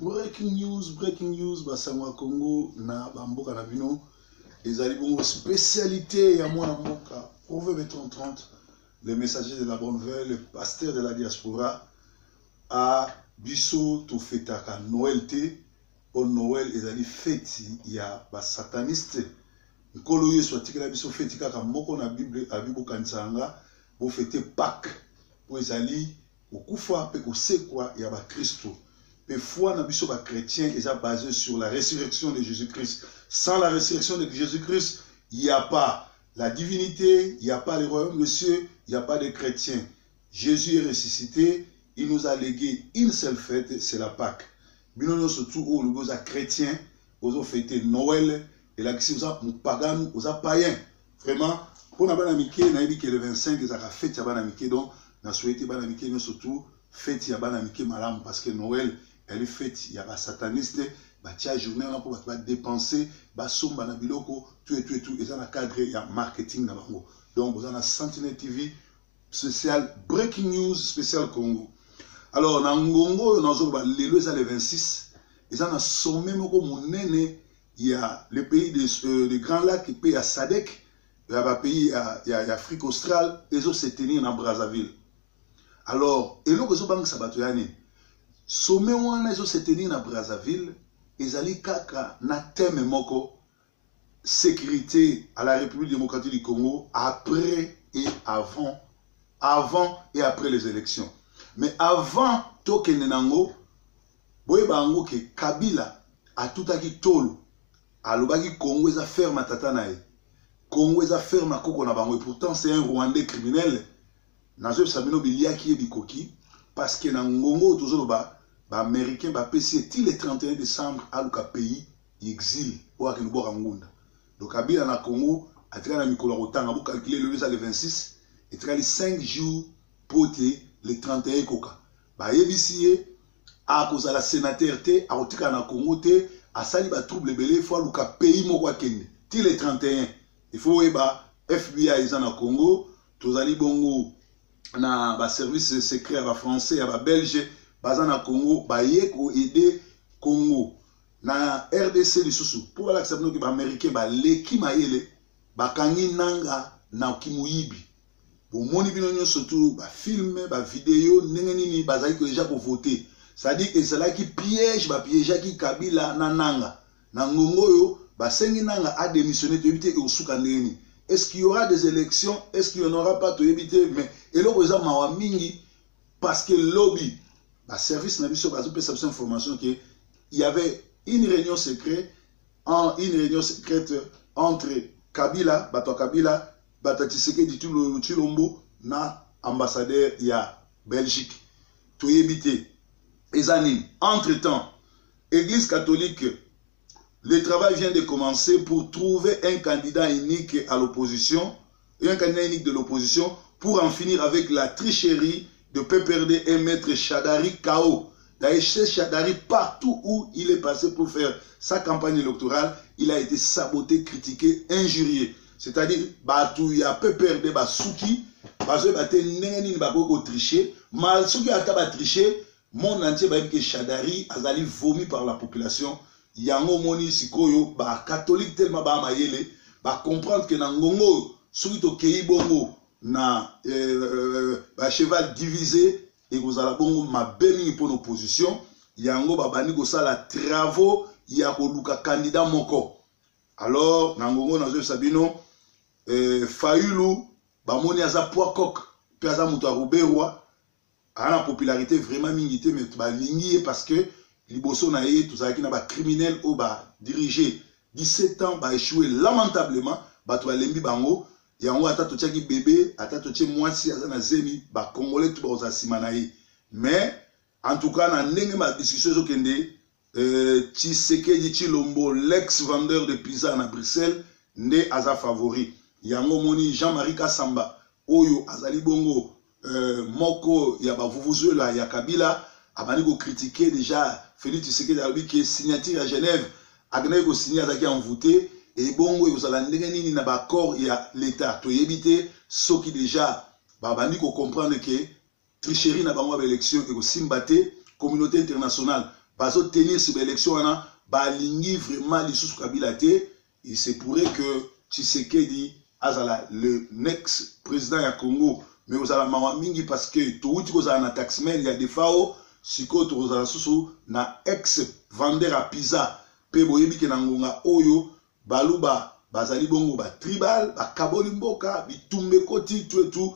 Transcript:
breaking news, Basangwa Congo, na Bamboka na Bino, les alibons spécialité, ya mwana mboka, Proverbe 30, le messager de la bonne nouvelle, le pasteur de la diaspora, à Bisso, tout fêtaka Noël T, pour Noël, les ali fêti, il y a bas sataniste, Nkolo ye soit tika biso fêtika ka moko na Bible, à Bible Kansanga, pour fêter Pâques, pour les ali, au kufa, pe ko sekwa, il y a bas Christo. Mais foi na biso ba chrétien est basé sur la résurrection de Jésus-Christ. Sans la résurrection de Jésus-Christ, il n'y a pas la divinité, il n'y a pas le royaume de cieux, il n'y a pas de chrétiens. Jésus est ressuscité, il nous a légué une seule fête, c'est la Pâque. Binono surtout où nous sommes chrétiens, nous avons fêté Noël, et là, si vous avez pagan, vous avez païen. Vraiment, pour nous avons dit que le 25, nous avons fêté Banamike, donc nous avons souhaité Banamike, nous surtout fêté Banamike malam, parce que Noël, elle est faite, il y a des satanistes, il y a des journées pour dépenser, il y a des biloko, tout, et dans le cadre, il y a marketing. Donc, vous avez la Sentinelle TV spécial Breaking News spécial Congo. Alors, dans Congo, nous avons le 26, ils ont un sommet, il y a le pays des Grands Lacs, le pays à Sadek, il y a le pays à Afrique australe, ils ont se tenir dans Brazzaville. Alors, et là, ils ont sabatouyané. Sommet wana ils ont se tenir dans Brazzaville, ils allaient kaka na thème moko sécurité à la République démocratique du Congo après et avant et après les élections. Mais avant tokende nango, boye bango ke Kabila a tout aki tolo, alobaki Congo eza ferme matata na ye. Congo eza ferme koko na bango et pourtant c'est un Rwandais criminel. Nazo sabino biliaki bikoki parce que na ngongo toujours ba américain ba PC til le 31 décembre à le pays exil ou à Kenubora Ngunda. Donc Kabila na Congo a tiré na mikolo rotanga bu calculer le 26 et tiré 5 jours pour le 31 koka. Ba yebisiye a cause la sénateur té a otika na Congo té a sali ba trouble belé fois le pays moko kende. Til le 31 il faut eba FBI ils na Congo, tozali bongo na ba service secret ba français ba belge bazana Congo baye ko aider Congo na RDC lisusu pour la sabino ki ba américain ba leki mayele ba kangi nanga na kimuyibi bo moni bino nyonso surtout ba film ba vidéo ndenge nini bazali ko déjà pour voter, ça dit que c'est là qui piège ba piège ki Kabila na nanga na ngongo yo ba sengi nanga a démissionné de éviter que usuka ndeni. Est-ce qu'il y aura des élections, est-ce qu'il n'y en aura pas to éviter, mais et là vous mawa mingi parce que lobby la service n'a vu sur la perception information qu'il y avait une réunion secrète entre Kabila, Bato Kabila, Bato Tshisekedi du Chilombo, na ambassadeur il y a Belgique. Tout éviter. Et Zanine. Entre-temps, Église catholique, le travail vient de commencer pour trouver un candidat unique à l'opposition, un candidat unique de l'opposition pour en finir avec la tricherie de PPRD et Maître Chadari Kao. D'ailleurs, Chadari, partout où il est passé pour faire sa campagne électorale, il a été saboté, critiqué, injurié. C'est-à-dire, il y a PPRD, Souki, parce que triché, mal Souki a triché, monde entier va dire que Chadari a vomi par la population. Yango moni sikoyo, catholique tellement mayele, comprendre que dans Ngongo, Souki to kei bongo, na cheval divisé et vous allez bongo ma belle pour l'opposition yango babani ko sala travaux ya ko luka candidat moko. Alors nangongo nazo sabino Fayulu bamoni aza poa kok pe aza muto a Ruberwa a la popularité vraiment mingité mais ba lingi parce que liboso na ye tout ça qui na ba criminel ou ba dirigé 17 ans ba échoué lamentablement ba to lembi bango. Yango ata totiaki bébé, ata totie mwasi azana zemi, ba congolais tout ba simanaye. Mais en tout cas na ndenge ma discussion zo kende Tshisekedi Tshilombo, l'ex-vendeur de pizza na Bruxelles, nde aza favori. Yango moni Jean-Marie Kassamba, oyo azali bongo moko ya ba vuvuzela ya Kabila, abani ko critiquer déjà Félix Tshisekedi albi qui est signature à Genève, agné ko signer azaki envoûté. Et bon, vous allez nini na bakor il y a l'État. To éviter ce qui déjà, bandi ko comprendre que tricherie na bango élection et ko simbate communauté internationale. bazo tenir sur l'élection wana balingi vraiment lisusu Kabila te. Il se pourrait que Tshisekedi azala le next président ya Congo, mais ozala mawa mingi parce que touti kozala na taxman ya defao siko tozala susu na ex vendeur à pizza pe boyebi ke na ngonga oyo baluba bazali bongo ba tribal ba kaboli mboka bitumbe koti tout